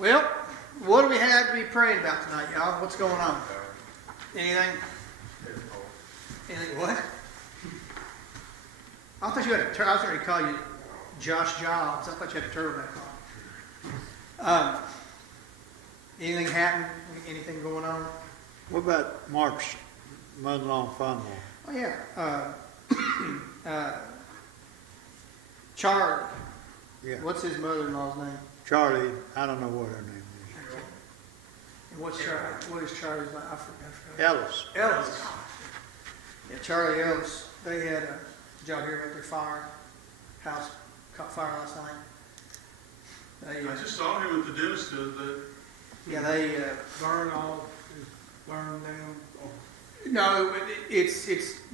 Well, what do we have to be praying about tonight, y'all? What's going on? Anything? Anything? What? I thought you had I was going to call you Josh Jobs. I thought you had a turtleneck on. Anything happening? Anything going on? What about Mark's mother-in-law and father-in-law? Oh, yeah. Charlie. Yeah. What's his mother-in-law's name? Charlie, I don't know what her name is. And what is Charlie's name? I forgot. Ellis. Ellis. Yeah, Charlie Ellis. They had a, did y'all hear about their house caught fire last night? They, I just saw him at the dentist the other day. yeah, they Burn down. no,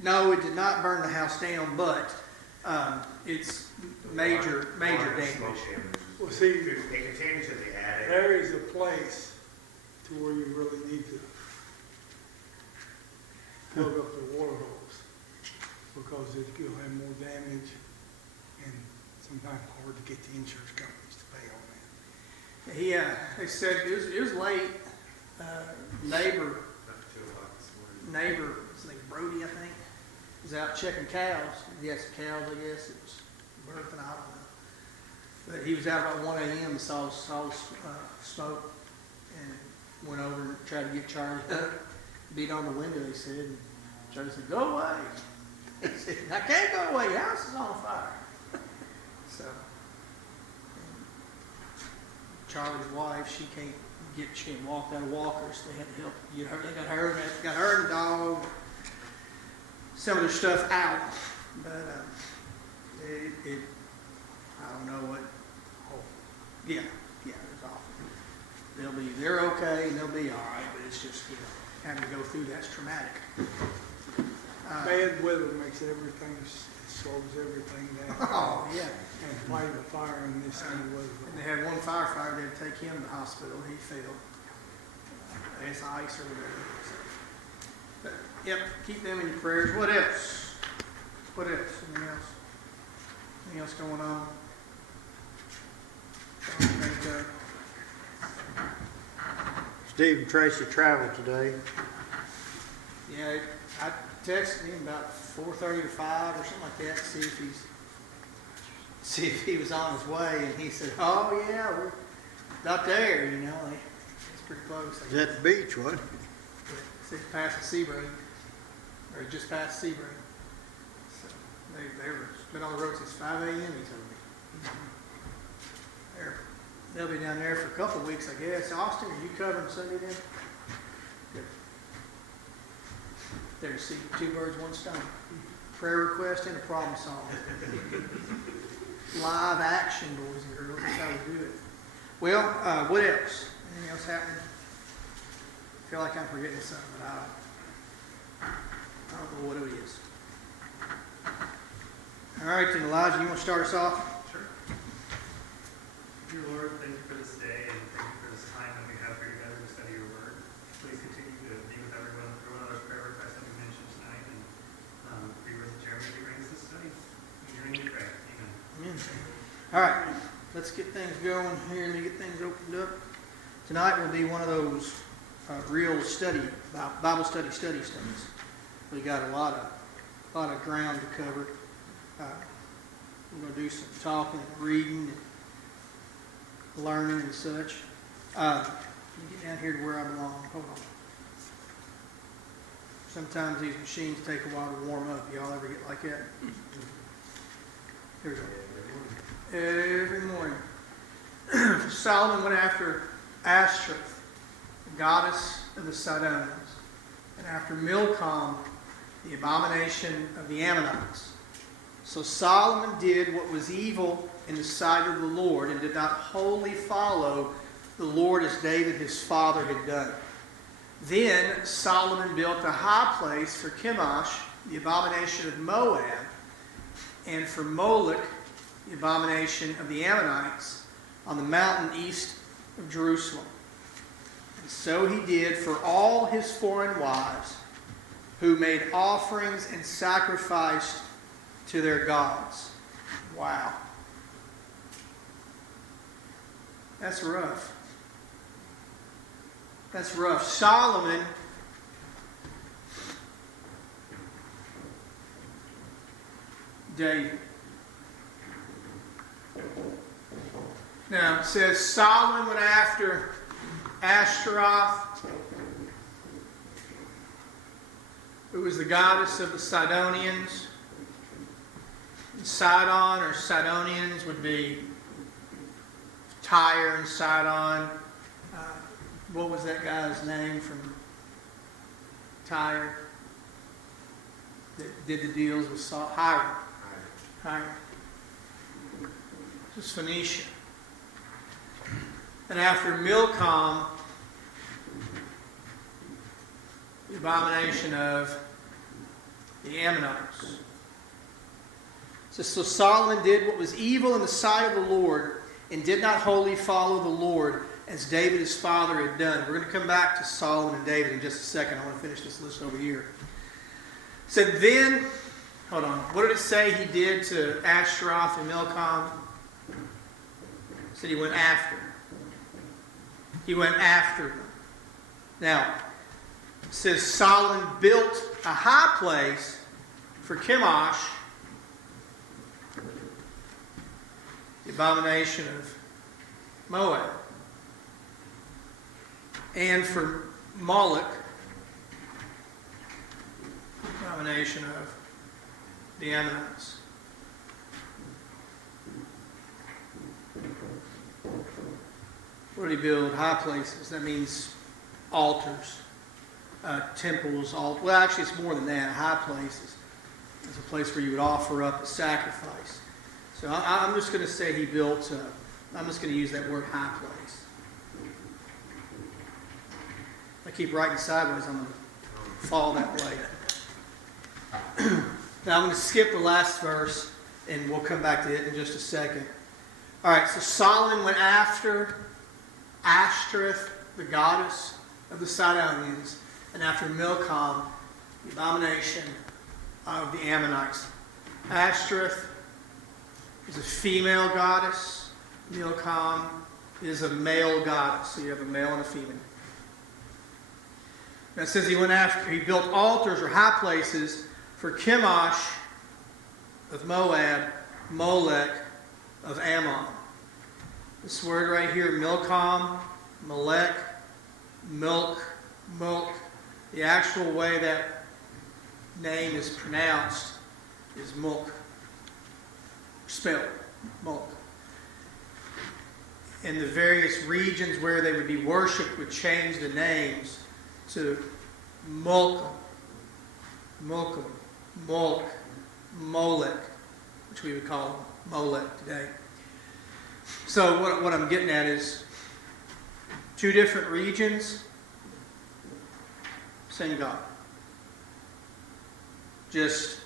no, it did not burn the house down, but it's major damage. Well, see, It continues to the attic. there is a place to where you really need to plug up the water hose, because you'll have more damage, and sometimes hard to get the insurance companies to pay on that. He, they said it was late. Neighbor, his name Brody, I think, was out checking cows. He had some cows, I guess. It was birthing, I don't know. But he was out about 1 a.m. and saw smoke and went over and tried to get Charlie up. Beat on the window, he said. And Charlie said, "Go away." He said, "I can't go away. Your house is on fire." So, Charlie's wife, she can't walk out of walkers. They had to help get her. They got her and the dog, some of their stuff out. But I don't know what. Yeah, it's awful. They're okay and they'll be all right. But it's just having to go through that's traumatic. Bad weather makes everything, slows everything down. Oh yeah. And fight a fire in this kind of weather. And they had one firefighter. They had to take him to the hospital. He fell. It's ice or whatever. So. But, yep, keep them in your prayers. What else? Anything else? Anything else going on? I don't think, Steve and Tracy traveled today. yeah, I texted him about 4:30 to 5 or something like that to see if he was on his way, and he said, "Oh yeah, we're not there. It's pretty close." Is at the beach, wasn't it? It's past the Sebring, or just past Sebring. So they've been on the road since 5 a.m. He told me. They'll be down there for a couple of weeks, I guess. Austin, are you covering Sunday then? Good. There's see 2 birds, 1 stone. Prayer request and a problem solved. Live action, boys and girls. That's how we do it. Well, what else? Anything else happening? I feel like I'm forgetting something, but I don't know what it is. All right, then Elijah, you want to start us off? Sure. Dear Lord, thank you for this day, and thank you for this time that we have here together to study your word. Please continue to be with everyone through other prayer requests that we mentioned tonight, and be with Jeremy as he brings this study. In your name we pray. Amen. Amen. All right, let's get things going here and get things opened up. Tonight will be one of those real Bible studies. We got a lot of ground to cover. We're going to do some talking and reading and learning and such. Let me get down here to where I belong. Hold on. Sometimes these machines take a while to warm up. Y'all ever get like that? Here we go. Every morning. Solomon went after Ashtoreth, the goddess of the Sidonians, and after Milcom, the abomination of the Ammonites. So Solomon did what was evil in the sight of the Lord, and did not wholly follow the Lord as David his father had done. Then Solomon built a high place for Chemosh, the abomination of Moab, and for Moloch, the abomination of the Ammonites, on the mountain east of Jerusalem. And so he did for all his foreign wives, who made offerings and sacrificed to their gods. Wow. That's rough. That's rough. Solomon David. Now it says Solomon went after Ashtaroth, who was the goddess of the Sidonians. Sidon or Sidonians would be Tyre and Sidon. What was that guy's name from Tyre that did the deals with Saul? Hiram. This is Phoenicia. And after Milcom, the abomination of the Ammonites. So Solomon did what was evil in the sight of the Lord and did not wholly follow the Lord as David his father had done. We're going to come back to Solomon and David in just a second. I want to finish this list over here. It said then, hold on, what did it say he did to Ashtaroth and Milcom? It said he went after. He went after them. Now, it says Solomon built a high place for Chemosh, the abomination of Moab, and for Moloch, the abomination of the Ammonites. What did he build? High places. That means altars, temples. Well, actually, it's more than that. High places. It's a place where you would offer up a sacrifice. So I'm just going to say he built, I'm just going to use that word high place. If I keep writing sideways, I'm going to fall that way. Now I'm going to skip the last verse, and we'll come back to it in just a second. All right, so Solomon went after Ashtoreth, the goddess of the Sidonians, and after Milcom, the abomination of the Ammonites. Ashtoreth is a female goddess. Milcom is a male goddess. So you have a male and a female. Now it says he built altars or high places for Chemosh of Moab, Molech of Ammon. This word right here, Milcom, Molech, milk, the actual way that name is pronounced is Mulk. Spelled Mulk. And the various regions where they would be worshipped would change the names to Mulk, Mulk, Molech, which we would call Molech today. So what I'm getting at is two different regions, same God. Just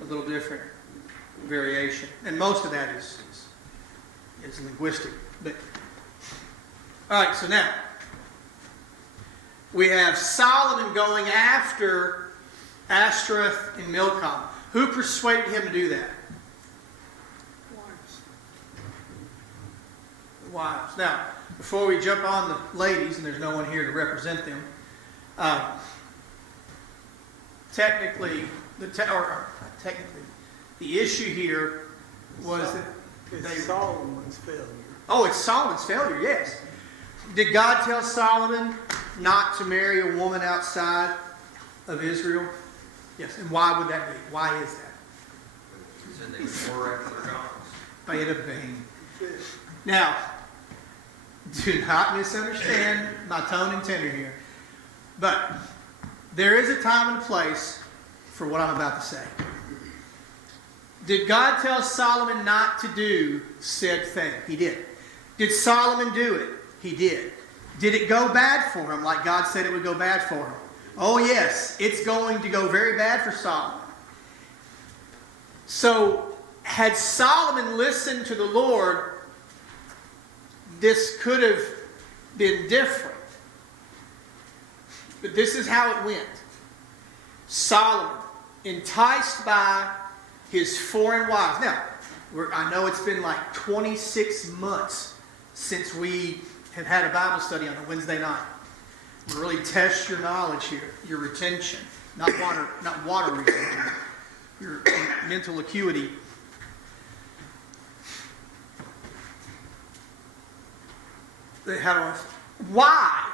a little different variation. And most of that is linguistic. But, all right, so now we have Solomon going after Ashtoreth and Milcom. Who persuaded him to do that? Wives. Now, before we jump on the ladies, and there's no one here to represent them, technically, the issue here was that It's Solomon's failure. Oh, it's Solomon's failure, yes. Did God tell Solomon not to marry a woman outside of Israel? Yes. And why would that be? Why is that? Said they were more after their gods. Beta Bane. Now, do not misunderstand my tone and tenor here. But there is a time and a place for what I'm about to say. Did God tell Solomon not to do said thing? He did. Did Solomon do it? He did. Did it go bad for him like God said it would go bad for him? Oh yes, it's going to go very bad for Solomon. So, had Solomon listened to the Lord, this could have been different. But this is how it went. Solomon, enticed by his foreign wives. Now, I know it's been like 26 months since we have had a Bible study on a Wednesday night. Really test your knowledge here, your retention, not water retention, your mental acuity. Why?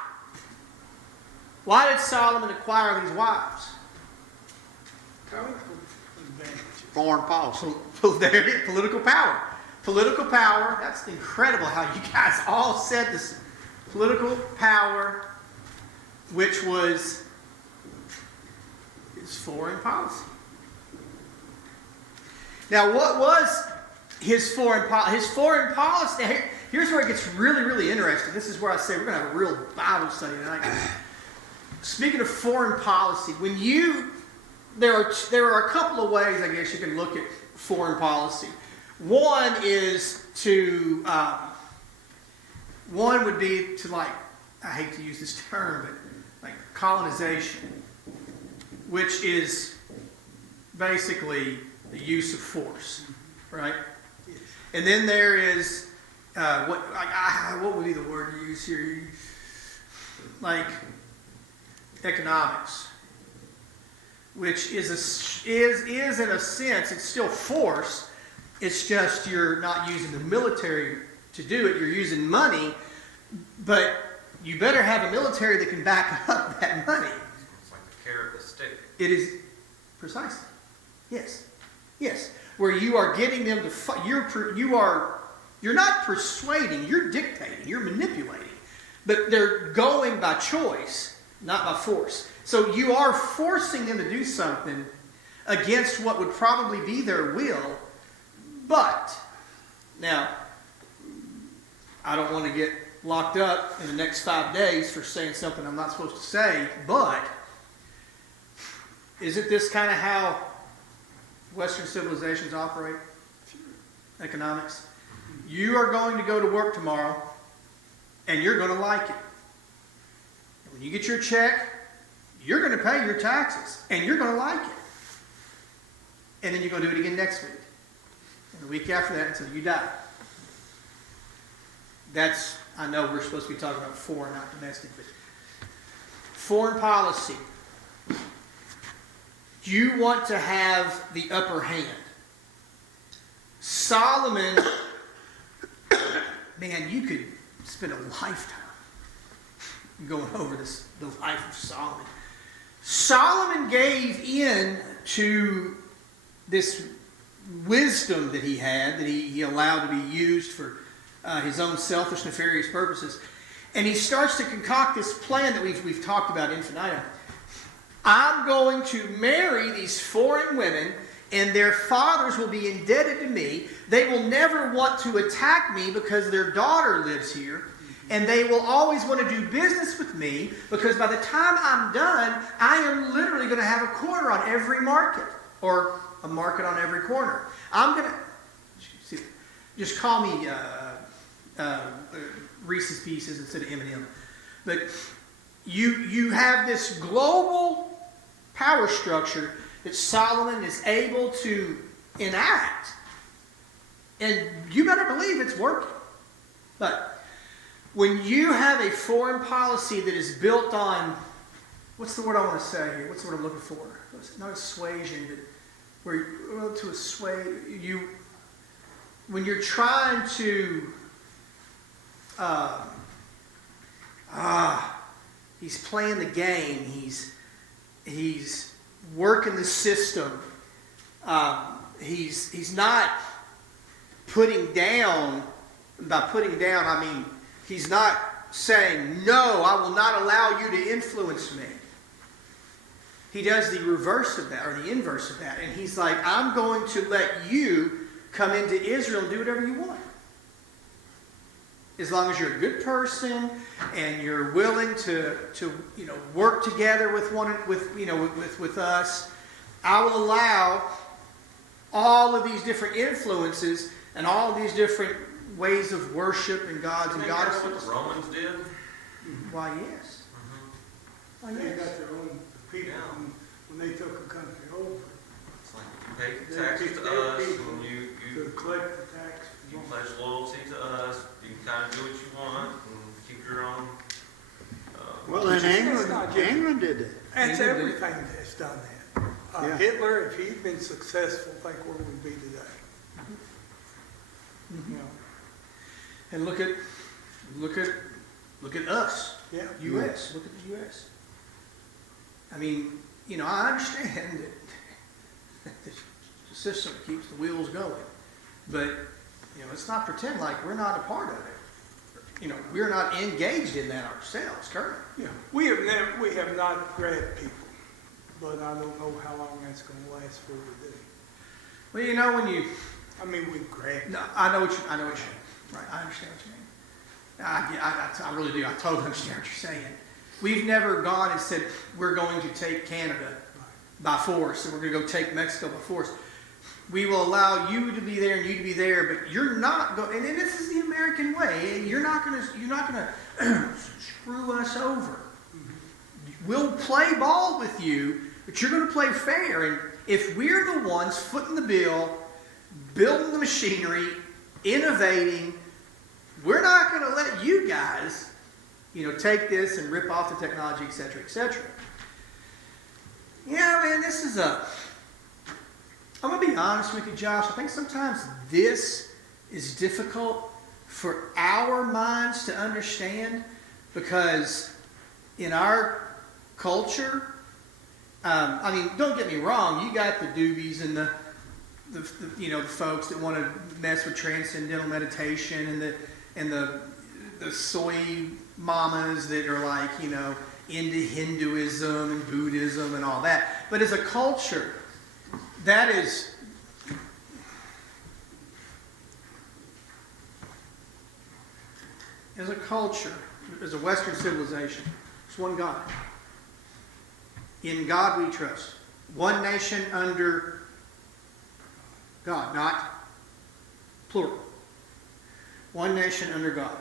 Why did Solomon acquire these wives? Political advantage. Foreign policy. Political power. Political power. That's incredible how you guys all said this. Political power, which was his foreign policy. Now, what was his foreign policy? His foreign policy. Now, here's where it gets really, really interesting. This is where I say we're going to have a real Bible study tonight. Speaking of foreign policy, there are a couple of ways, I guess, you can look at foreign policy. One is to, one would be to, like, I hate to use this term, but like colonization, which is basically the use of force, right? And then there is, what would be the word to use here? Like economics, which is in a sense, it's still force. It's just you're not using the military to do it. You're using money, but you better have a military that can back up that money. It's like the carrot, the stick. It is precisely, yes, yes. Where you are getting them to fight. You're not persuading. You're dictating. You're manipulating. But they're going by choice, not by force. So you are forcing them to do something against what would probably be their will. But now, I don't want to get locked up in the next 5 days for saying something I'm not supposed to say, but isn't this kind of how Western civilizations operate? Economics. You are going to go to work tomorrow, and you're going to like it. When you get your check, you're going to pay your taxes, and you're going to like it. And then you're going to do it again next week. And the week after that until you die. That's, I know we're supposed to be talking about foreign, not domestic, but foreign policy. You want to have the upper hand. Solomon, man, you could spend a lifetime going over the life of Solomon. Solomon gave in to this wisdom that he had, that he allowed to be used for his own selfish, nefarious purposes. And he starts to concoct this plan that we've talked about infinitum. I'm going to marry these foreign women, and their fathers will be indebted to me. They will never want to attack me because their daughter lives here. And they will always want to do business with me because by the time I'm done, I am literally going to have a corner on every market, or a market on every corner. I'm going to, just call me Reese's Pieces instead of M&M. But you have this global power structure that Solomon is able to enact. And you better believe it's working. But when you have a foreign policy that is built on, what's the word I want to say here? What's the word I'm looking for? It's not assuasion, but to assuage you. When you're trying to, he's playing the game. He's working the system. He's not putting down. By putting down, I mean he's not saying, no, I will not allow you to influence me. He does the reverse of that, or the inverse of that. And he's like, I'm going to let you come into Israel and do whatever you want. As long as you're a good person and you're willing to work together with us, I will allow all of these different influences and all of these different ways of worship and gods and goddesses. What the Romans did? Why, yes. Why, They yes. got their own people when they took a country over. It's like you pay taxes to us, and you To collect the tax. pledge loyalty to us. You can kind of do what you want and keep your own. Well, in It's not England, just- England did that. That's England did. everything that's done that. Yeah. Hitler, if he'd been successful, think where we'd be today. You know, And look at us, yeah. U.S., look at the U.S. I mean, you know, I understand that the system keeps the wheels going, but, you know, let's not pretend like we're not a part of it. You know, we're not engaged in that ourselves currently. Yeah, we have not grabbed people, but I don't know how long that's gonna last for we do. Well, you know, when you, I mean, we grabbed. no, I know what you mean. Right, I understand what you mean. I really do. I totally understand what you're saying. We've never gone and said, we're going to take Canada by force, and we're going to go take Mexico by force. We will allow you to be there and you to be there, but you're not going, and this is the American way. You're not going to screw us over. We'll play ball with you, but you're going to play fair. And if we're the ones footing the bill, building the machinery, innovating, we're not going to let you guys, you know, take this and rip off the technology, et cetera, et cetera. Yeah, man, this is I'm going to be honest with you, Josh. I think sometimes this is difficult for our minds to understand because in our culture, I mean, don't get me wrong, you got the doobies and the you know, the folks that want to mess with transcendental meditation and the soy mamas that are like, you know, into Hinduism and Buddhism and all that. But as a culture, that is, as a culture, as a Western civilization, it's one God. In God we trust. One nation under God, not plural. One nation under God.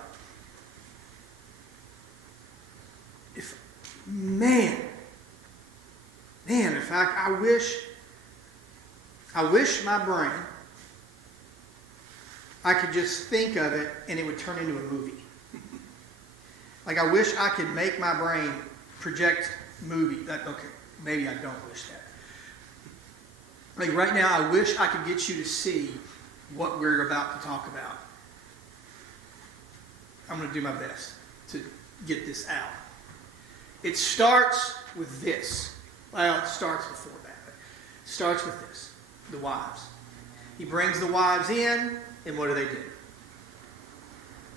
In fact, I wish my brain, I could just think of it and it would turn into a movie. Like I wish I could make my brain project movie. Okay, maybe I don't wish that. Like right now, I wish I could get you to see what we're about to talk about. I'm going to do my best to get this out. It starts with this. Well, it starts before that. It starts with this. The wives. He brings the wives in, and what do?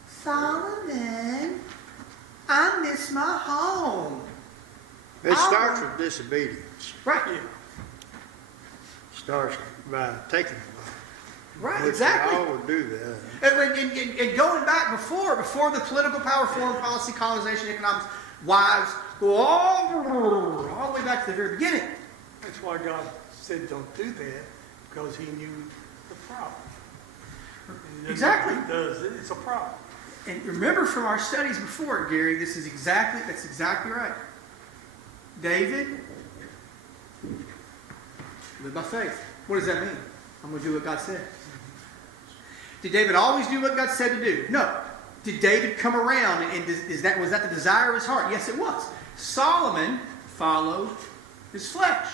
Solomon, I miss my home. It starts with disobedience. Right. Yeah. Starts by taking it. Right, Which exactly. I would do that. And going back before the political power, foreign policy, colonization, economics, wives go all the way back to the very beginning. That's why God said don't do that, because he knew the problem. And Exactly. He does it, it's a problem. And remember from our studies before, Gary, that's exactly right. David lived by faith. What does that mean? I'm going to do what God said. Did David always do what God said to do? No. Did David come around and was that the desire of his heart? Yes, it was. Solomon followed his flesh.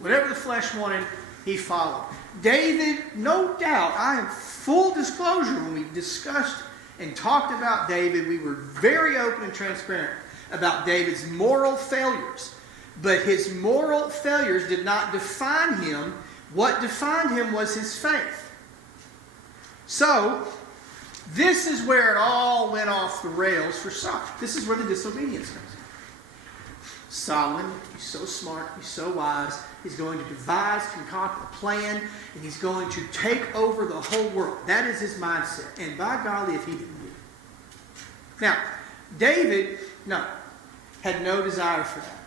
Whatever the flesh wanted, he followed. David, no doubt, I am full disclosure, when we discussed and talked about David, we were very open and transparent about David's moral failures. But his moral failures did not define him. What defined him was his faith. So, this is where it all went off the rails for Solomon. This is where the disobedience comes in. Solomon, he's so smart, he's so wise, he's going to devise, concoct a plan, and he's going to take over the whole world. That is his mindset. And by golly, if he didn't do it. Now, David, had no desire for that.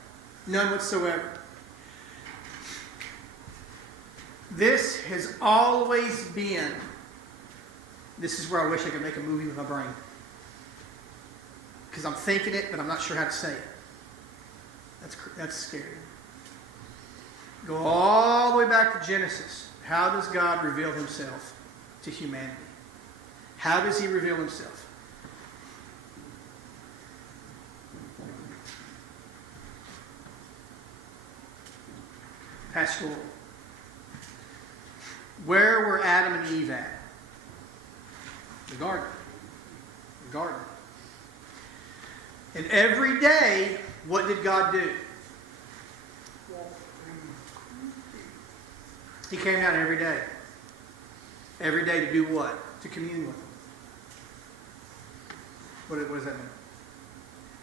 None whatsoever. This has always been, this is where I wish I could make a movie with my brain. Because I'm thinking it, but I'm not sure how to say it. That's scary. Go all the way back to Genesis. How does God reveal himself to humanity? How does he reveal himself? Pastoral. Where were Adam and Eve at? The garden. The garden. And every day, what did God do? He came down every day. Every day to do what? To commune with them. What does that mean?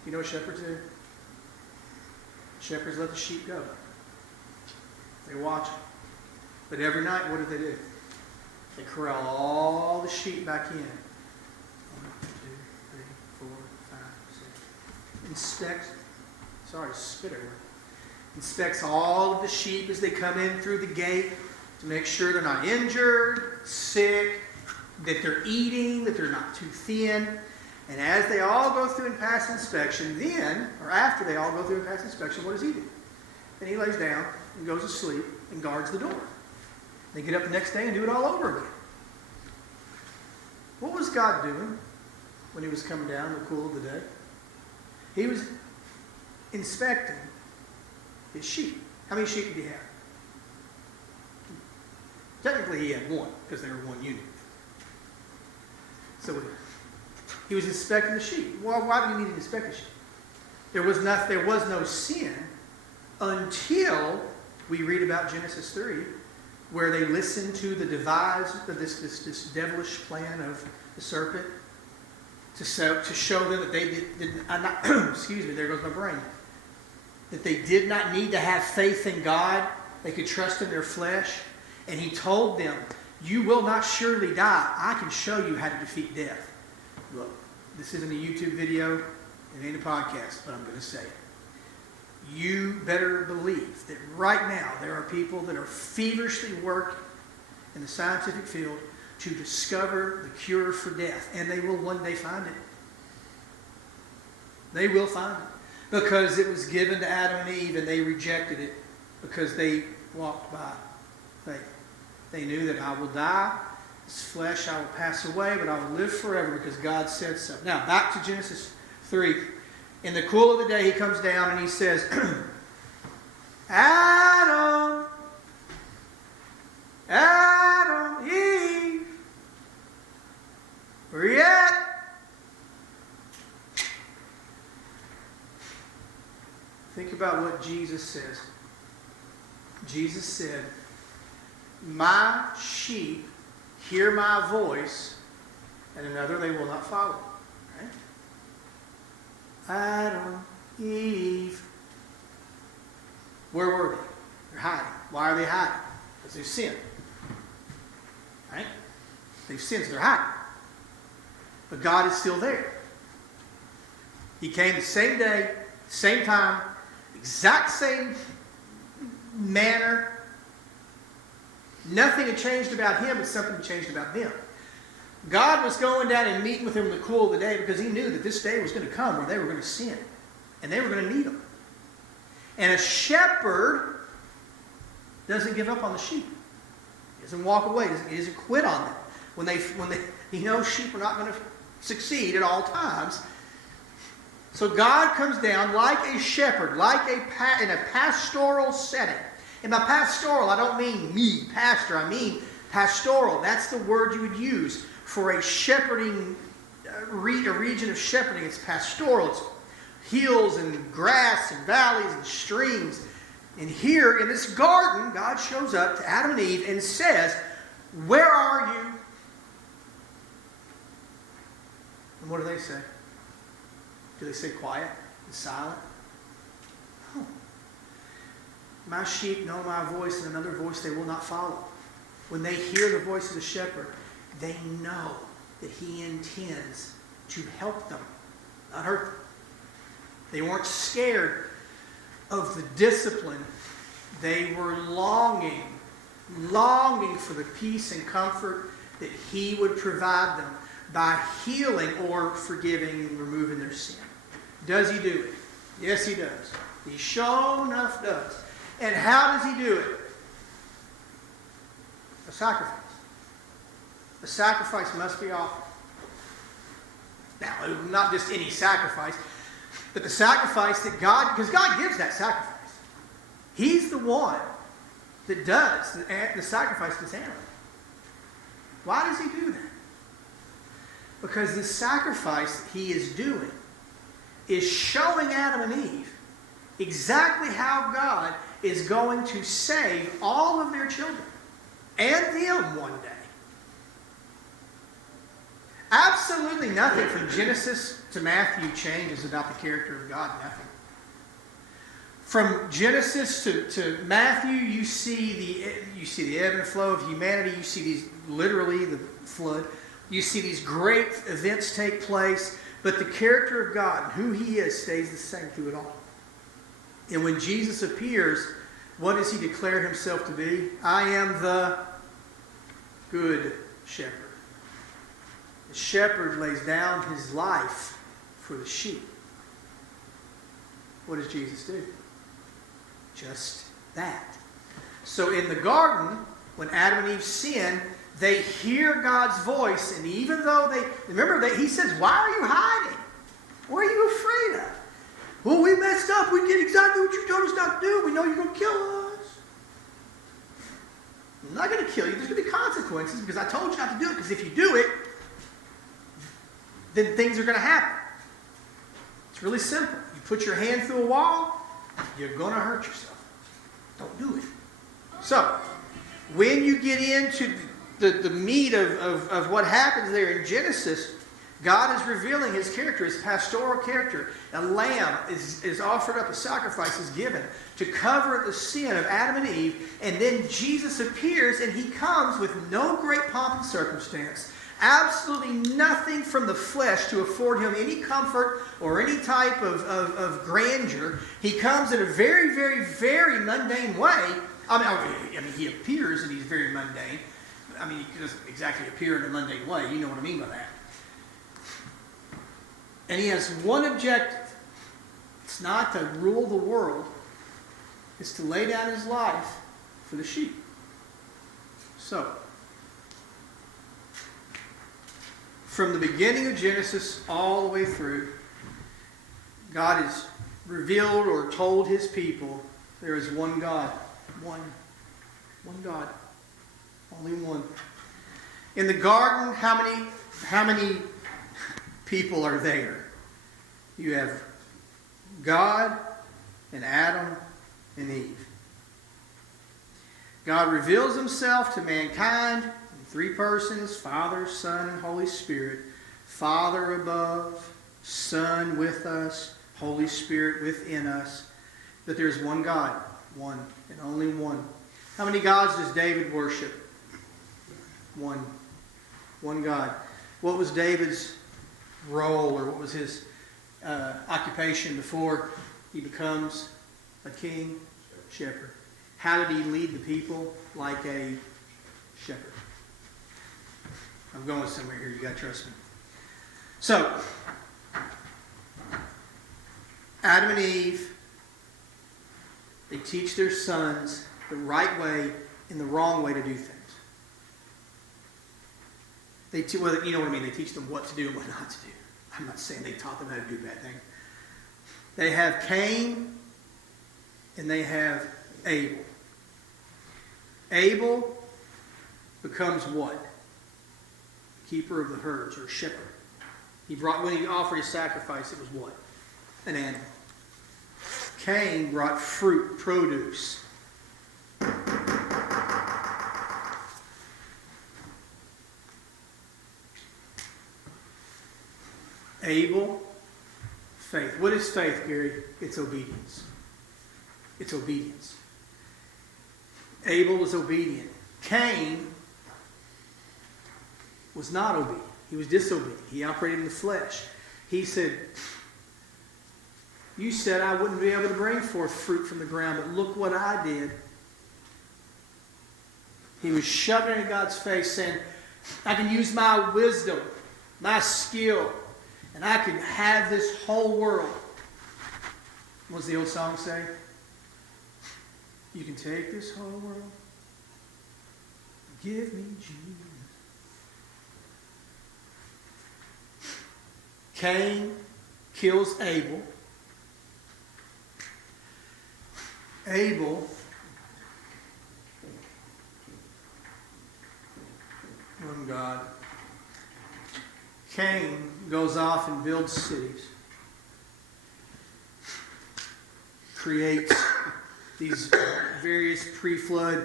You know what shepherds do? Shepherds let the sheep go. They watch them. But every night, what do? They corral all the sheep back in. 1, 2, 3, 4, 5, 6. Inspects. Sorry, spit everywhere. Inspects all of the sheep as they come in through the gate to make sure they're not injured, sick, that they're eating, that they're not too thin. And as they all go through and pass inspection, then, or after they all go through and pass inspection, what does he do? Then he lays down and goes to sleep and guards the door. They get up the next day and do it all over again. What was God doing when he was coming down in the cool of the day? He was inspecting his sheep. How many sheep did he have? Technically he had one, because they were one unit. So he was inspecting the sheep. Well, why do you need to inspect the sheep? There was no sin until we read about Genesis 3, where they listened to the this devilish plan of the serpent to show them that they did excuse me, there goes my brain. That they did not need to have faith in God. They could trust in their flesh. And he told them, you will not surely die. I can show you how to defeat death. Look, this isn't a YouTube video. It ain't a podcast, but I'm going to say it. You better believe that right now there are people that are feverishly working in the scientific field to discover the cure for death. And they will one day find it. They will find it. Because it was given to Adam and Eve and they rejected it because they walked by faith. They knew that I will die, this flesh I will pass away, but I will live forever because God said so. Now, back to Genesis 3. In the cool of the day, he comes down and he says, Adam, Eve, where you at? Think about what Jesus says. Jesus said, my sheep hear my voice, and another they will not follow. Right? Adam, Eve. Where were they? They're hiding. Why are they hiding? Because they've sinned. Right? They've sinned, so they're hiding. But God is still there. He came the same day, same time, exact same manner. Nothing had changed about him, but something had changed about them. God was going down and meeting with him in the cool of the day because he knew that this day was going to come where they were going to sin. And they were going to need him. And a shepherd doesn't give up on the sheep. He doesn't walk away. He doesn't quit on them. When he knows sheep are not going to succeed at all times. So God comes down like a shepherd, in a pastoral setting. And by pastoral, I don't mean me, pastor. I mean pastoral. That's the word you would use for a shepherding, a region of shepherding. It's pastoral. It's hills and grass and valleys and streams. And here in this garden, God shows up to Adam and Eve and says, where are you? And what do they say? Do they say quiet and silent? No. My sheep know my voice, and another voice they will not follow. When they hear the voice of the shepherd, they know that he intends to help them, not hurt them. They weren't scared of the discipline. They were longing for the peace and comfort that he would provide them by healing or forgiving and removing their sin. Does he do it? Yes, he does. He sure enough does. And how does he do it? A sacrifice. A sacrifice must be offered. Now, not just any sacrifice, but the sacrifice that God, because God gives that sacrifice. He's the one that does the sacrifice this animal. Why does he do that? Because the sacrifice he is doing is showing Adam and Eve exactly how God is going to save all of their children and them one day. Absolutely nothing from Genesis to Matthew changes about the character of God. Nothing. From Genesis to Matthew, you see the ebb and flow of humanity. You see literally the flood. You see these great events take place, but the character of God and who He is stays the same through it all. And when Jesus appears, what does He declare Himself to be? I am the good shepherd. The shepherd lays down his life for the sheep. What does Jesus do? Just that. So in the garden, when Adam and Eve sin, they hear God's voice, and even though He says, why are you hiding? What are you afraid of? Well, we messed up. We did exactly what you told us not to do. We know you're going to kill us. I'm not going to kill you. There's going to be consequences because I told you not to do it. Because if you do it, then things are going to happen. It's really simple. You put your hand through a wall, you're going to hurt yourself. Don't do it. So, when you get into the meat of what happens there in Genesis, God is revealing His character, His pastoral character. A lamb is offered up, a sacrifice is given to cover the sin of Adam and Eve. And then Jesus appears, and He comes with no great pomp and circumstance. Absolutely nothing from the flesh to afford Him any comfort or any type of grandeur. He comes in a very, very, very mundane way. I mean, He appears and He's very mundane. I mean, He doesn't exactly appear in a mundane way. You know what I mean by that. And He has one objective. It's not to rule the world. It's to lay down His life for the sheep. So, from the beginning of Genesis all the way through, God has revealed or told His people there is one God. One God. Only one. In the garden, how many people are there? You have God and Adam and Eve. God reveals Himself to mankind in three persons: Father, Son, and Holy Spirit. Father above, Son with us, Holy Spirit within us. But there's one God, one and only one. How many gods does David worship? One. One God. What was David's role, or what was his occupation before he becomes a king? Shepherd. How did he lead the people? Like a shepherd. I'm going somewhere here. You got to trust me. So, Adam and Eve, they teach their sons the right way and the wrong way to do things. Well, you know what I mean. They teach them what to do and what not to do. I'm not saying they taught them how to do bad things. They have Cain and they have Abel. Abel becomes what? Keeper of the herds, or shepherd. When he offered his sacrifice, it was what? An animal. Cain brought fruit, produce. Abel, faith. What is faith, Gary? It's obedience. It's obedience. Abel was obedient. Cain was not obedient. He was disobedient. He operated in the flesh. He said, you said I wouldn't be able to bring forth fruit from the ground, but look what I did. He was shoving it in God's face, saying, I can use my wisdom, my skill, and I can have this whole world. What does the old song say? You can take this whole world. Give me Jesus. Cain kills Abel. Cain goes off and builds cities, creates these various pre-flood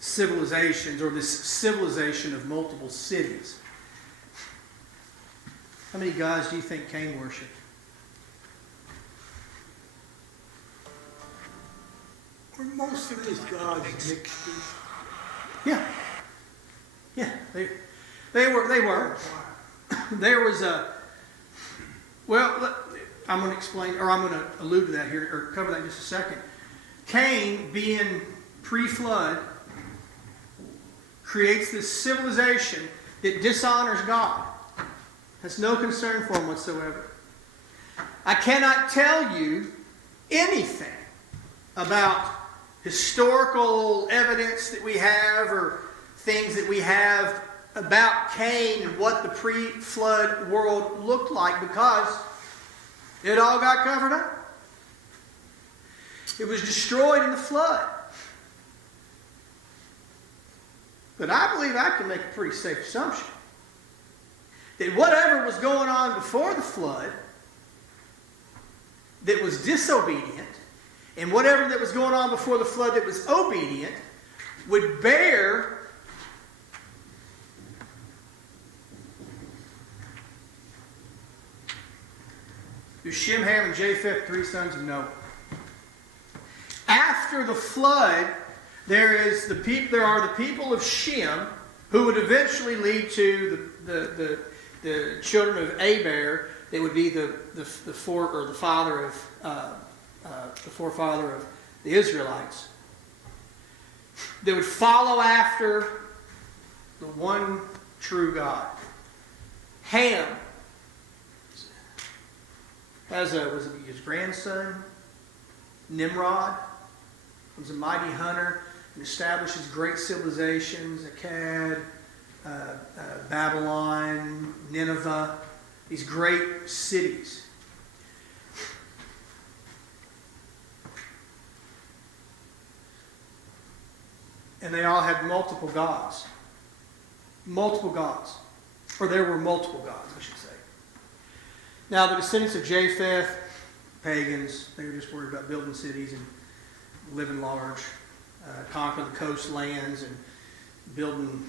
civilizations, or this civilization of multiple cities. How many gods do you think Cain worshipped? Were most of his gods mixtures? Yeah. Yeah, they were. There was a, well, I'm going to explain, or I'm going to allude to that here, or cover that in just a second. Cain, being pre-flood, creates this civilization that dishonors God. Has no concern for him whatsoever. I cannot tell you anything about historical evidence that we have, or things that we have about Cain and what the pre-flood world looked like, because it all got covered up. It was destroyed in the flood. But I believe I can make a pretty safe assumption that whatever was going on before the flood that was disobedient, and whatever that was going on before the flood that was obedient, would bear Shem, Ham, and Japheth, 3 sons of Noah. After the flood, there are the people of Shem, who would eventually lead to the children of Aber, that would be the forefather of the Israelites. They would follow after the one true God. Ham was his grandson, Nimrod, was a mighty hunter and establishes great civilizations, Akkad, Babylon, Nineveh, these great cities. And they all had multiple gods. Multiple gods. Or there were multiple gods, I should say. Now, the descendants of Japheth, pagans, they were just worried about building cities and living large, conquering the coastlands and building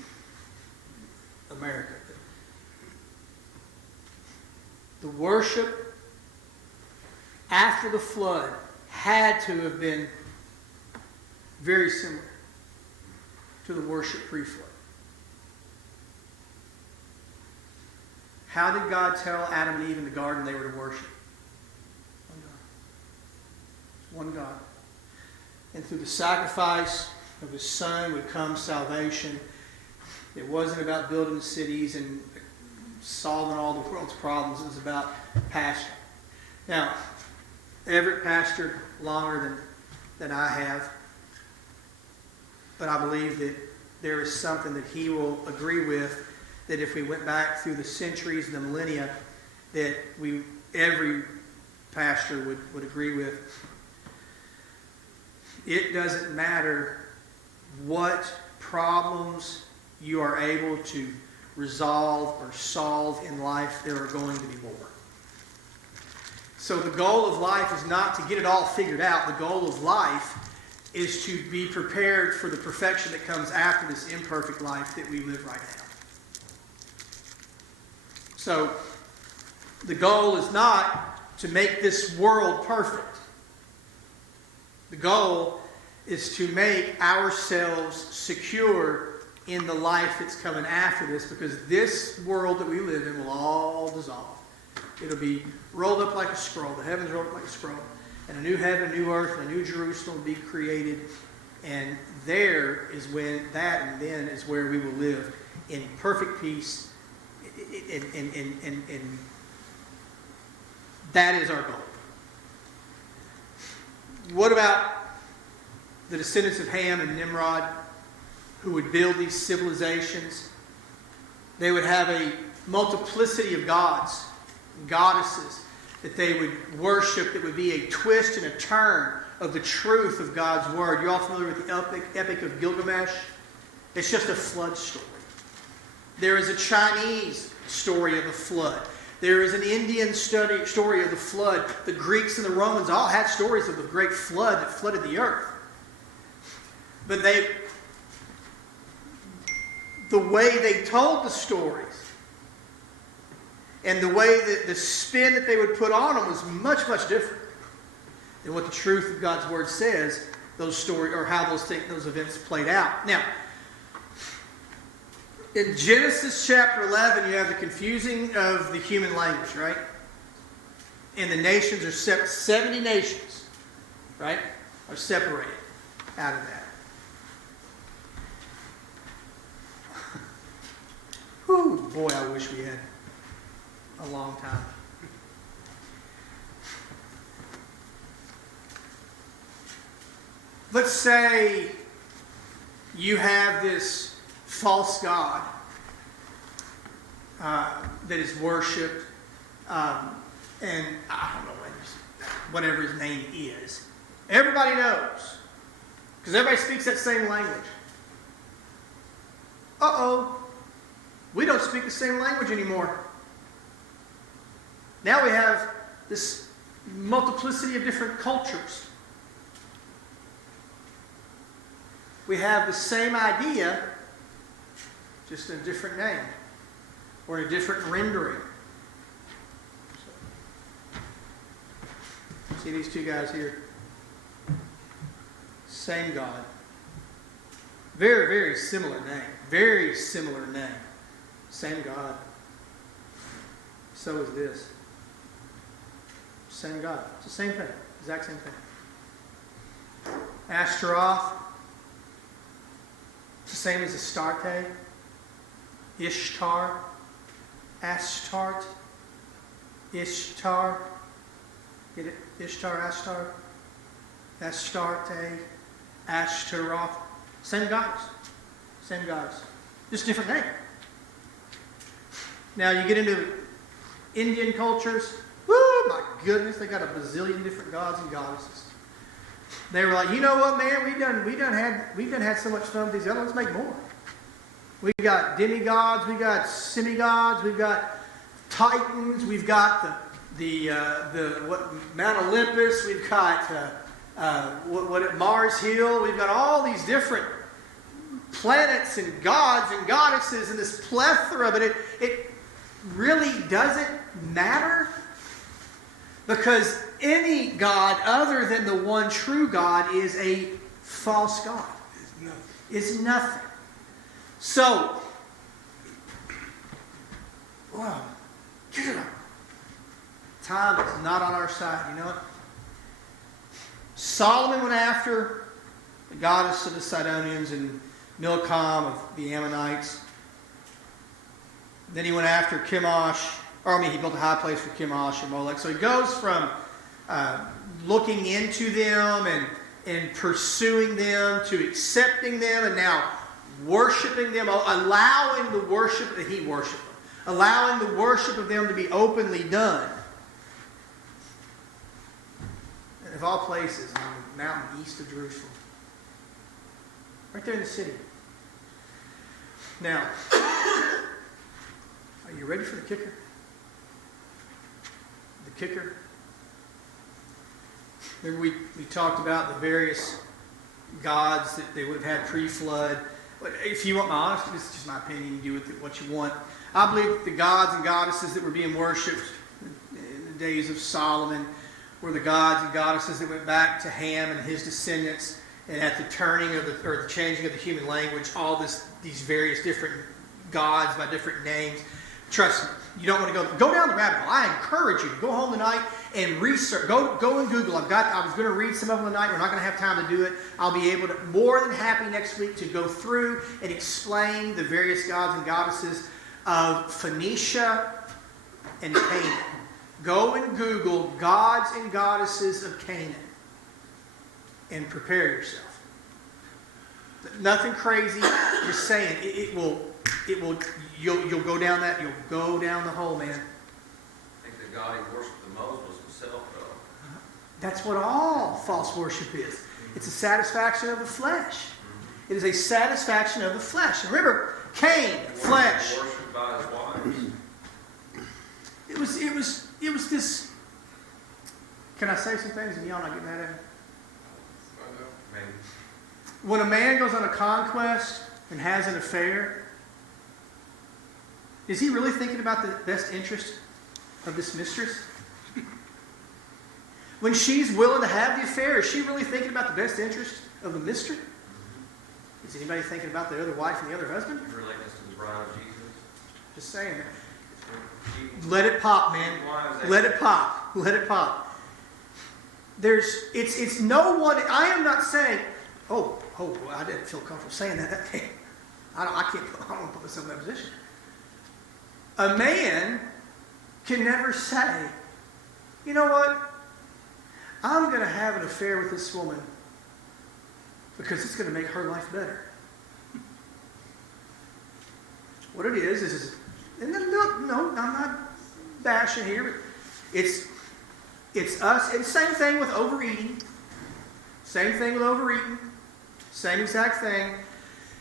America. The worship after the flood had to have been very similar to the worship pre-flood. How did God tell Adam and Eve in the garden they were to worship? One God. And through the sacrifice of His Son would come salvation. It wasn't about building cities and solving all the world's problems. It was about pasture. Now, Everett pastored longer than I have. But I believe that there is something that he will agree with, that if we went back through the centuries and the millennia, that every pastor would agree with. It doesn't matter what problems you are able to resolve or solve in life, there are going to be more. So the goal of life is not to get it all figured out. The goal of life is to be prepared for the perfection that comes after this imperfect life that we live right now. So the goal is not to make this world perfect. The goal is to make ourselves secure in the life that's coming after this, because this world that we live in will all dissolve. It'll be rolled up like a scroll. The heavens rolled up like a scroll. And a new heaven, a new earth, and a new Jerusalem will be created. And there is when that, and then is where we will live in perfect peace. And that is our goal. What about the descendants of Ham and Nimrod, who would build these civilizations? They would have a multiplicity of gods, goddesses, that they would worship, that would be a twist and a turn of the truth of God's Word. You're all familiar with the epic of Gilgamesh? It's just a flood story. There is a Chinese story of the flood. There is an Indian story of the flood. The Greeks and the Romans all had stories of the great flood that flooded the earth. But the way they told the stories and the way that the spin that they would put on them was much, much different than what the truth of God's Word says, those stories, or how those events played out. Now, in Genesis chapter 11, you have the confusing of the human language, right? And the nations are 70 nations, right, are separated out of that. Whew, boy, I wish we had a long time. Let's say you have this false god that is worshipped, and I don't know whatever his name is. Everybody knows, because everybody speaks that same language. We don't speak the same language anymore. Now we have this multiplicity of different cultures. We have the same idea, just in a different name, or a different rendering. See these two guys here? Same God. Very, very similar name. Very similar name. Same God. So is this. Same God. It's the same thing. Exact same thing. Ashtaroth. It's the same as Astarte. Ishtar. Astarte. Ishtar. Get it? Ishtar, Ashtar. Astarte. Ashtaroth. Same gods. Same gods. Just different name. Now you get into Indian cultures. Woo, my goodness, they got a bazillion different gods and goddesses. They were like, you know what, man, we've done had so much fun with these other. Let's make more. We got demigods, we got semigods, we've got titans, we've got what Mount Olympus, we've got Mars Hill, we've got all these different planets and gods and goddesses and this plethora, but it really doesn't matter, because any god other than the one true God is a false god. It's nothing. So, wow, time is not on our side, you know it? Solomon went after the goddess of the Sidonians and Milcom of the Ammonites. Then he went after Chemosh, he built a high place for Chemosh and Molech. So he goes from looking into them and pursuing them to accepting them and now worshiping them, allowing the worship that he worshipped them, allowing the worship of them to be openly done. And of all places, on the mountain east of Jerusalem. Right there in the city. Now, are you ready for the kicker? The kicker. Remember we talked about the various gods that they would have had pre-flood. But if you want my honesty, this is just my opinion, you do with it what you want. I believe that the gods and goddesses that were being worshipped in the days of Solomon were the gods and goddesses that went back to Ham and his descendants, and at the turning of the changing of the human language, all these various different gods by different names. Trust me, you don't want to go down the rabbit hole. I encourage you to go home tonight and research. Go and Google. I was going to read some of them tonight. We're not going to have time to do it. I'll be able to, more than happy next week, to go through and explain the various gods and goddesses of Phoenicia and Canaan. Go and Google gods and goddesses of Canaan and prepare yourself. Nothing crazy. Just saying you'll go down the hole, man. I think the God he worshipped the most was himself, though. That's what all false worship is. It's a satisfaction of the flesh. It is a satisfaction of the flesh. And remember, Cain, flesh. Worshipped by his wives. It was this. Can I say some things and y'all not getting mad at me? Maybe. When a man goes on a conquest and has an affair, is he really thinking about the best interest of this mistress? When she's willing to have the affair, is she really thinking about the best interest of the mistress? Is anybody thinking about the other wife and the other husband? You relate this to the bride of Jesus? Just saying. She- Let it pop, man. Why is that? Let it pop. Let it pop. It's no one. I am not saying. Oh, boy, I didn't feel comfortable saying that. I don't want to put myself in that position. A man can never say, you know what? I'm going to have an affair with this woman because it's going to make her life better. What it is, and then, no, I'm not bashing here. It's us. And same thing with overeating. Same thing with overeating. Same exact thing.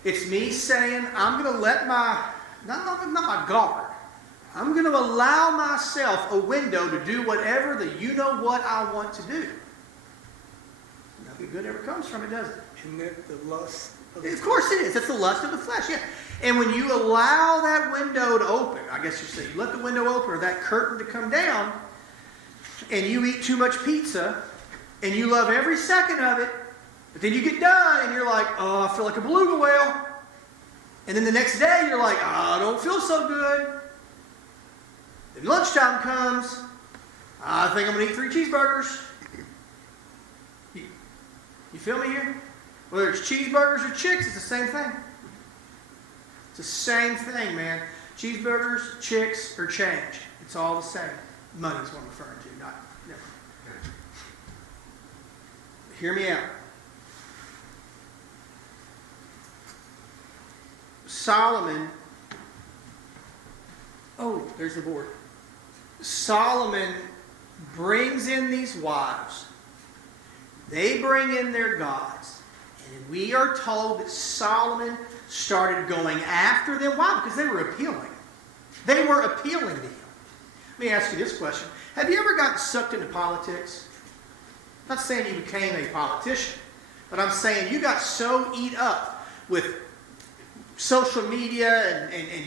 It's me saying, I'm going to let not my guard. I'm going to allow myself a window to do whatever the you-know-what I want to do. Nothing good ever comes from it, does it? Isn't that the lust of the Of course it is. That's the lust of the flesh, yeah. And when you allow that window to open, I guess you say, you let the window open or that curtain to come down, and you eat too much pizza, and you love every second of it, but then you get done, and you're like, oh, I feel like a beluga whale. And then the next day, you're like, oh, I don't feel so good. Then lunchtime comes, I think I'm going to eat 3 cheeseburgers. You feel me here? Whether it's cheeseburgers or chicks, it's the same thing. It's the same thing, man. Cheeseburgers, chicks, or change. It's all the same. Money's what I'm referring to, not never. Hear me out. Solomon, there's the board. Solomon brings in these wives. They bring in their gods. And we are told that Solomon started going after them. Why? Because they were appealing. They were appealing to him. Let me ask you this question. Have you ever gotten sucked into politics? I'm not saying you became a politician, but I'm saying you got so eat up with social media and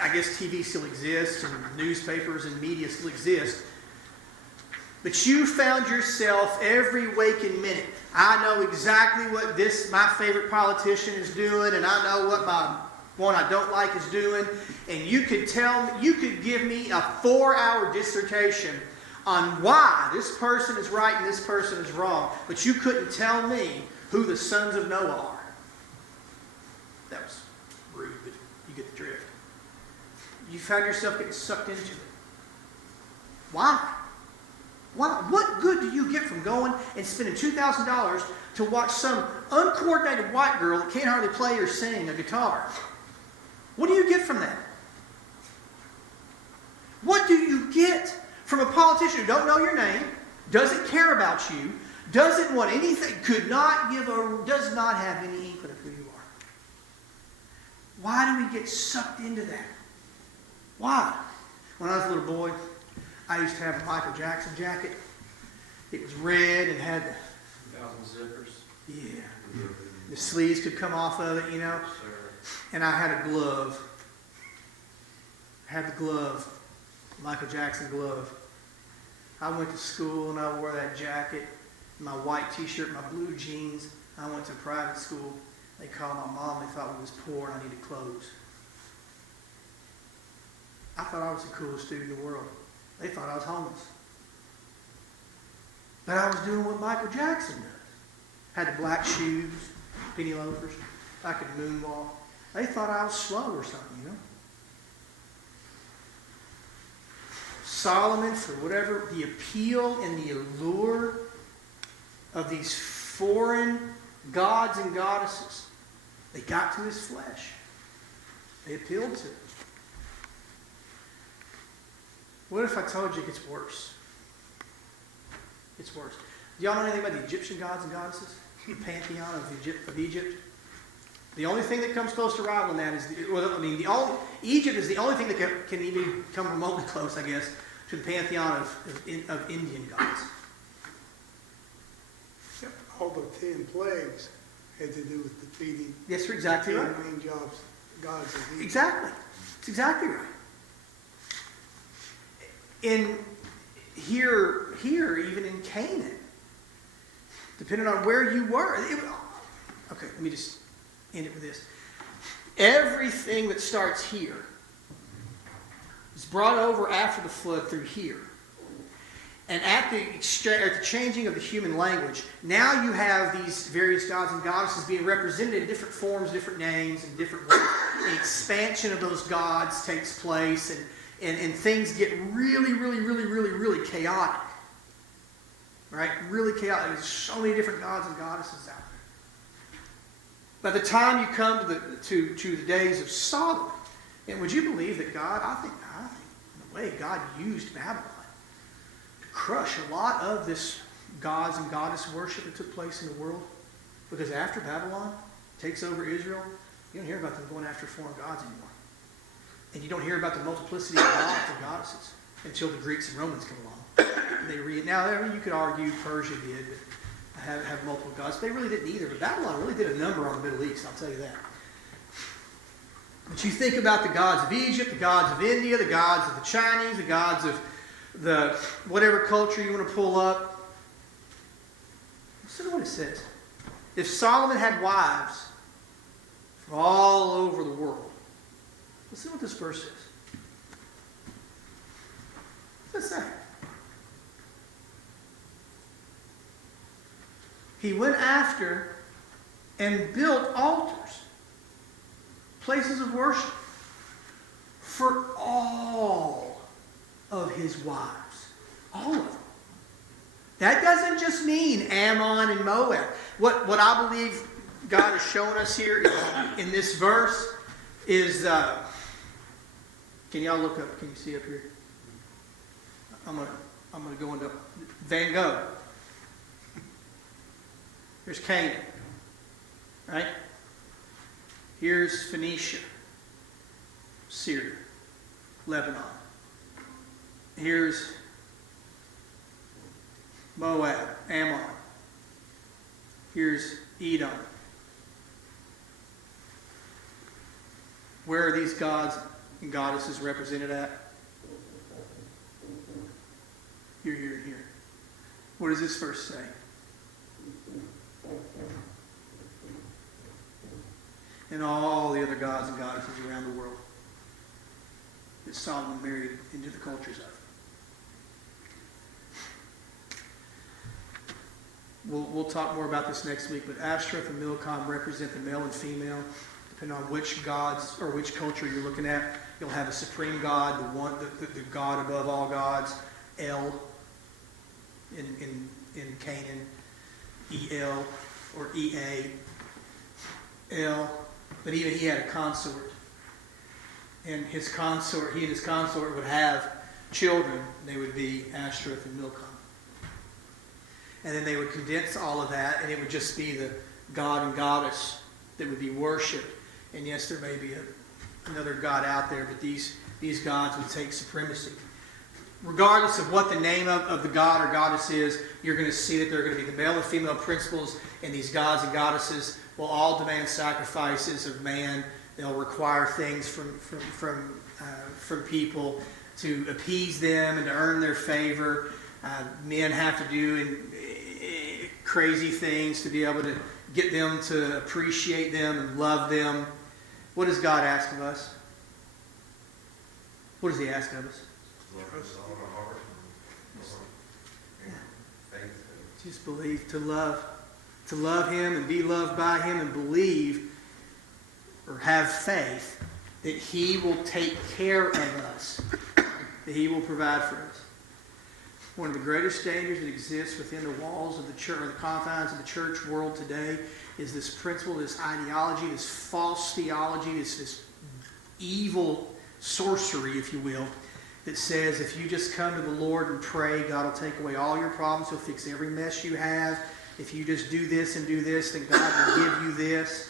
I guess TV still exists and newspapers and media still exist. But you found yourself every waking minute. I know exactly what my favorite politician is doing, and I know what my one I don't like is doing. And you could give me a 4-hour dissertation on why this person is right and this person is wrong, but you couldn't tell me who the sons of Noah are. That was rude, but you get the drift. You found yourself getting sucked into it. Why? Why? What good do you get from going and spending $2,000 to watch some uncoordinated white girl that can't hardly play or sing a guitar? What do you get from that? What do you get from a politician who don't know your name, doesn't care about you, doesn't want anything, does not have any inkling of who you are? Why do we get sucked into that? Why? When I was a little boy, I used to have a Michael Jackson jacket. It was red and had the 1,000 zippers. yeah. The sleeves could come off of it, you know. And I had a glove. I had the glove, Michael Jackson glove. I went to school and I wore that jacket, my white t-shirt, my blue jeans. I went to private school. They called my mom. They thought we was poor and I needed clothes. I thought I was the coolest dude in the world. They thought I was homeless. But I was doing what Michael Jackson does. Had the black shoes, penny loafers. I could moonwalk. They thought I was slow or something, you know. Solomon, for whatever, the appeal and the allure of these foreign gods and goddesses, they got to his flesh. They appealed to it. What if I told you it gets worse? It's worse. Do y'all know anything about the Egyptian gods and goddesses? The pantheon of Egypt? The only thing that comes close to rivaling that is, Egypt is the only thing that can even come remotely close, I guess, to the pantheon of Indian gods. All the 10 plagues had to do with defeating Yes, you're exactly the right. main gods of Egypt. Exactly. It's exactly right. In here, even in Canaan, depending on where you were. Okay, let me just end it with this. Everything that starts here is brought over after the flood through here. And at the changing of the human language, now you have these various gods and goddesses being represented in different forms, different names, and different ways. An expansion of those gods takes place, and things get really, really, really, really, really chaotic. Right? Really chaotic. There's so many different gods and goddesses out there. By the time you come to the days of Solomon, and would you believe that God, I think in a way God used Babylon to crush a lot of this gods and goddess worship that took place in the world? Because after Babylon takes over Israel, you don't hear about them going after foreign gods anymore. And you don't hear about the multiplicity of gods and goddesses until the Greeks and Romans come along. Now, you could argue Persia did have multiple gods. They really didn't either. But Babylon really did a number on the Middle East, I'll tell you that. But you think about the gods of Egypt, the gods of India, the gods of the Chinese, the gods of the whatever culture you want to pull up. Listen to what it says. If Solomon had wives from all over the world, listen to what this verse says. What's that say? He went after and built altars, places of worship, for all of his wives. All of them. That doesn't just mean Ammon and Moab. What I believe God is showing us here in this verse is, can y'all look up? Can you see up here? I'm gonna go into Van Gogh. Here's Canaan, right? Here's Phoenicia, Syria, Lebanon. Here's Moab, Ammon. Here's Edom. Where are these gods and goddesses represented at? Here, here, and here. What does this verse say? And all the other gods and goddesses around the world that Solomon married into the cultures of. We'll talk more about this next week, but Ashtoreth and Milcom represent the male and female. Depending on which gods or which culture you're looking at, you'll have a supreme god, the god above all gods, El in Canaan, El or Ea, El. But even he had a consort. And he and his consort would have children. They would be Ashtoreth and Milcom. And then they would condense all of that, and it would just be the god and goddess that would be worshipped. And yes, there may be another god out there, but these gods would take supremacy. Regardless of what the name of the god or goddess is, you're going to see that there are going to be the male and female principles, and these gods and goddesses will all demand sacrifices of man. They'll require things from people to appease them and to earn their favor. Men have to do crazy things to be able to get them to appreciate them and love them. What does God ask of us? What does He ask of us? Just believe, to love Him and be loved by Him, and believe or have faith that He will take care of us, that He will provide for us. One of the greatest dangers that exists within the walls of the church, or the confines of the church world today, is this principle, this ideology, this false theology, this evil sorcery, if you will, that says if you just come to the Lord and pray, God will take away all your problems. He'll fix every mess you have. If you just do this and do this, then God will give you this.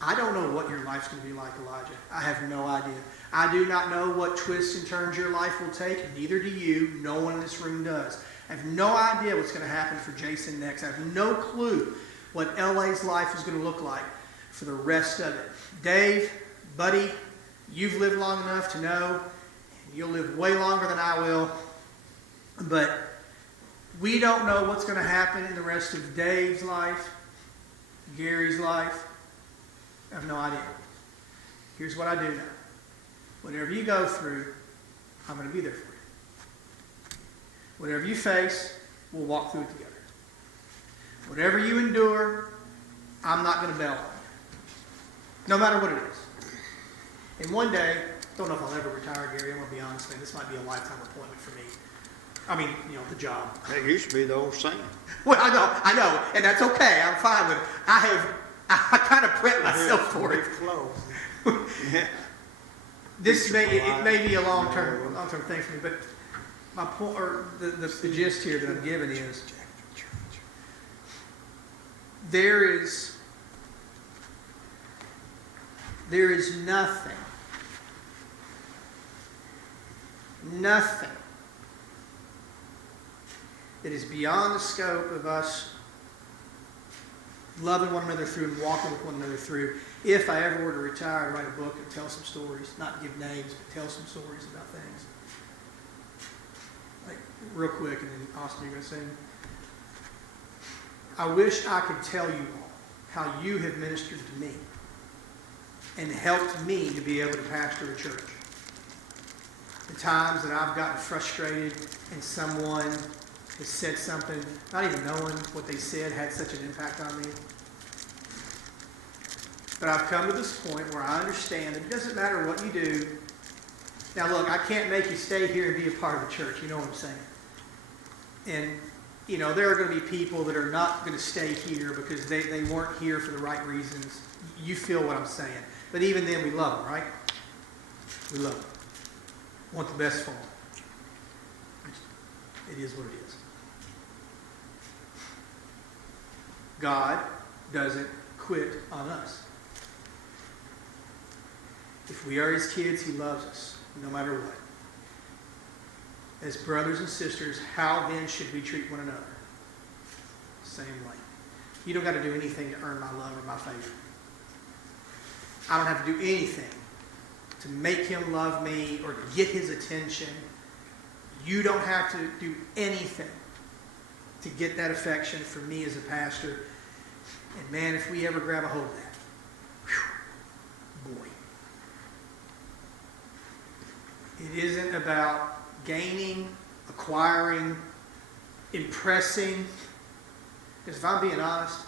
I don't know what your life's going to be like, Elijah. I have no idea. I do not know what twists and turns your life will take, and neither do you. No one in this room does. I have no idea what's going to happen for Jason next. I have no clue what LA's life is going to look like for the rest of it. Dave, buddy, you've lived long enough to know, and you'll live way longer than I will, but we don't know what's going to happen in the rest of Dave's life, Gary's life. I have no idea. Here's what I do know. Whatever you go through, I'm going to be there for you. Whatever you face, we'll walk through it together. Whatever you endure, I'm not going to bail on you. No matter what it is. And one day, don't know if I'll ever retire, Gary. I'm going to be honest, man. This might be a lifetime appointment for me. I mean, the job. That used to be the old saying. Well, I know, and that's okay. I'm fine with it. I kind of prepped myself for it. Yeah. It may be a long-term thing for me, but my point, or the gist here that I'm giving is, there is nothing that is beyond the scope of us loving one another through and walking with one another through. If I ever were to retire and write a book and tell some stories, not give names, but tell some stories about things. Like, real quick, and then Austin, you're going to sing. I wish I could tell you all how you have ministered to me and helped me to be able to pastor a church. The times that I've gotten frustrated and someone has said something, not even knowing what they said had such an impact on me. But I've come to this point where I understand that it doesn't matter what you do. Now look, I can't make you stay here and be a part of the church. You know what I'm saying? And, there are going to be people that are not going to stay here because they weren't here for the right reasons. You feel what I'm saying. But even then, we love them, right? We love them. Want the best for them. It is what it is. God doesn't quit on us. If we are His kids, He loves us, no matter what. As brothers and sisters, how then should we treat one another? Same way. You don't got to do anything to earn my love or my favor. I don't have to do anything to make Him love me or to get His attention. You don't have to do anything to get that affection from me as a pastor. And man, if we ever grab a hold of that, boy. It isn't about gaining, acquiring, impressing. Because if I'm being honest,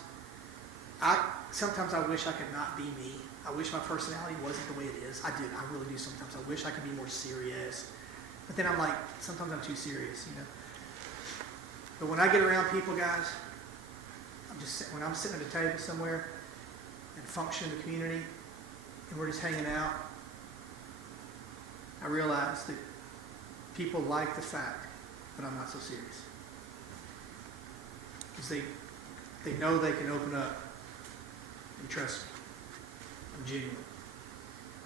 sometimes I wish I could not be me. I wish my personality wasn't the way it is. I really do sometimes. I wish I could be more serious. But then I'm like, sometimes I'm too serious, But when I get around people, guys, when I'm sitting at a table somewhere and function in the community and we're just hanging out, I realize that people like the fact that I'm not so serious. Because they know they can open up and trust me. I'm genuine.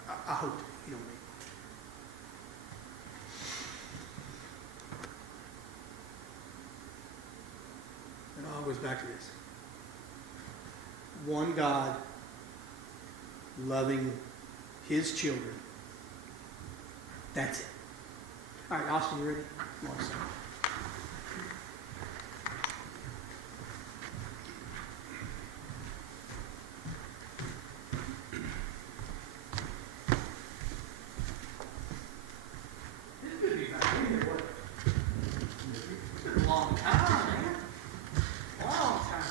I hope to, you know what I mean. And it all goes back to this. One God loving His children. That's it. All right, Austin, you ready? Come on, son. This could be back in here, what? It's been a long time, man. Long time.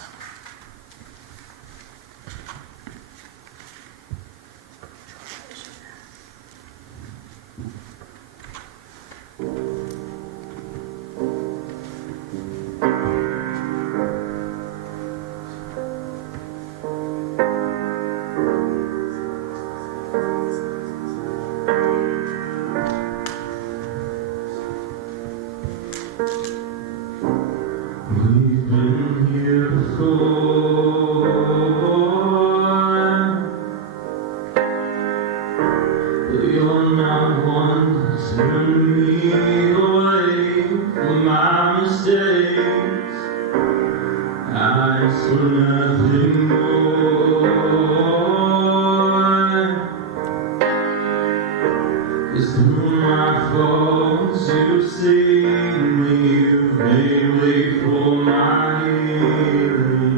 nothing more. 'Cause through my faults you've seen me, you've made way for my healing.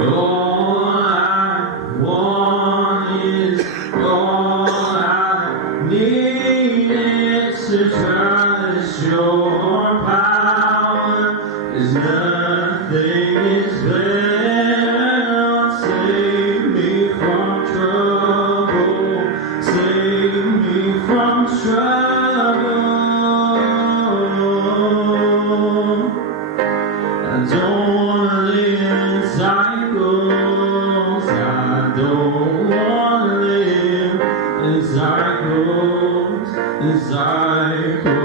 All I want is, all I need is to trust your power. 'Cause nothing is better. Save me from trouble, save me from trouble. I don't wanna live in cycles. I don't wanna live in cycles, in cycles.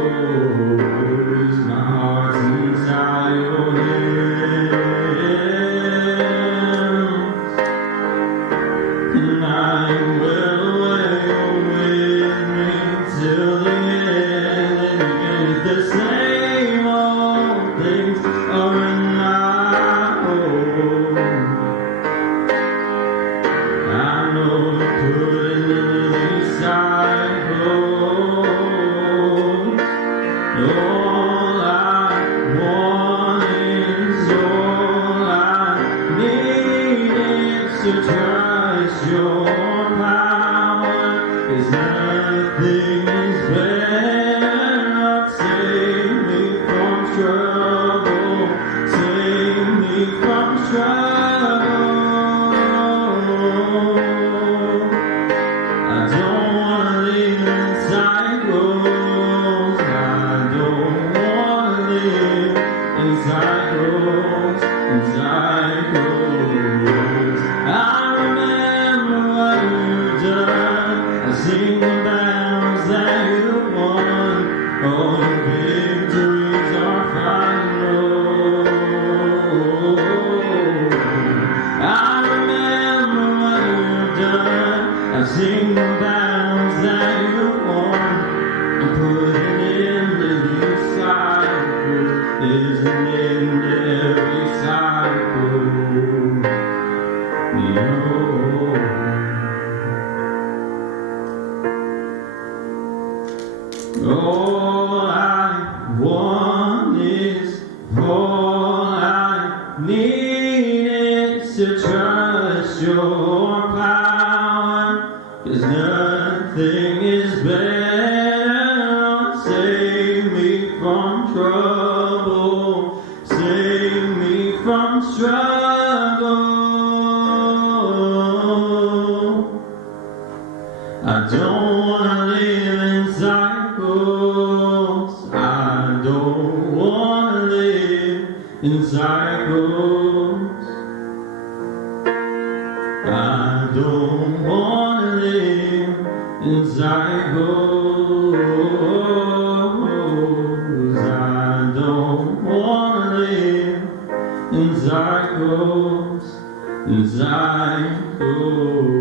My heart's inside your hands, and I will away with me till the end. And even if the same old things are in my home, I know you're putting in these cycles. All I want is, all I need is to trust your power. 'Cause nothing is better. Save me from trouble, save me from trouble. I don't wanna live in cycles. I don't wanna live in cycles, in cycles. I remember what you've done. I sing the battles that you've won. All your victories are final. I remember what you've done. I sing the battles that you've won. I'm putting in these cycles. There's an end to every cycle. All I want is, all I need is to trust your power. 'Cause nothing is better. Save me from trouble, save me from struggle. I don't wanna live in cycles. I don't wanna live in cycles. I don't wanna live in cycles. I don't wanna live in cycles, in cycles.